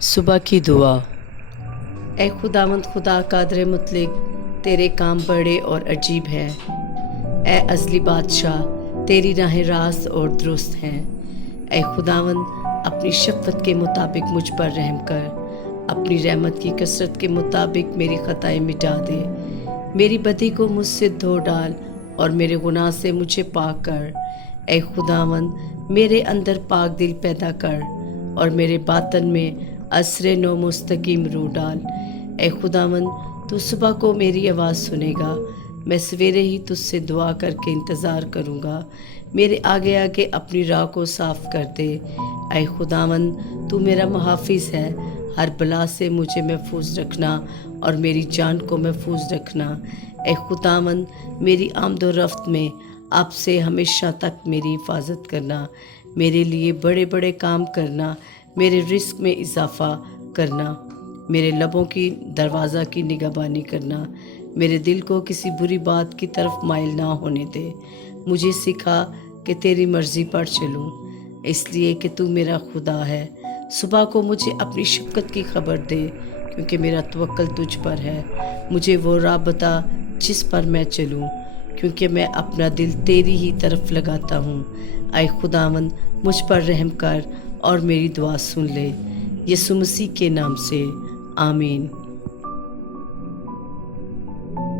صبح کی دعا۔ اے خداوند خدا قادر مطلق، تیرے کام بڑے اور عجیب ہیں۔ اے ازلی بادشاہ، تیری راہیں راست اور درست ہیں۔ اے خداوند، اپنی شفقت کے مطابق مجھ پر رحم کر، اپنی رحمت کی کثرت کے مطابق میری خطائیں مٹا دے۔ میری بدی کو مجھ سے دھو ڈال اور میرے گناہ سے مجھے پاک کر۔ اے خداوند، میرے اندر پاک دل پیدا کر اور میرے باطن میں عصر نو مستقیم روح ڈال۔ اے خداوند، تو صبح کو میری آواز سنے گا، میں سویرے ہی تجھ سے دعا کر کے انتظار کروں گا۔ میرے آگے آگے اپنی راہ کو صاف کر دے۔ اے خداوند، تو میرا محافظ ہے، ہر بلا سے مجھے محفوظ رکھنا اور میری جان کو محفوظ رکھنا۔ اے خداوند، میری آمد و رفت میں آپ سے ہمیشہ تک میری حفاظت کرنا، میرے لیے بڑے بڑے کام کرنا، میرے رزق میں اضافہ کرنا، میرے لبوں کی دروازہ کی نگہبانی کرنا، میرے دل کو کسی بری بات کی طرف مائل نہ ہونے دے۔ مجھے سکھا کہ تیری مرضی پر چلوں، اس لیے کہ تو میرا خدا ہے۔ صبح کو مجھے اپنی شفقت کی خبر دے، کیونکہ میرا توکل تجھ پر ہے۔ مجھے وہ راہ بتا جس پر میں چلوں، کیونکہ میں اپنا دل تیری ہی طرف لگاتا ہوں۔ اے خداوند، مجھ پر رحم کر اور میری دعا سن لے۔ یسوع مسیح کے نام سے آمین۔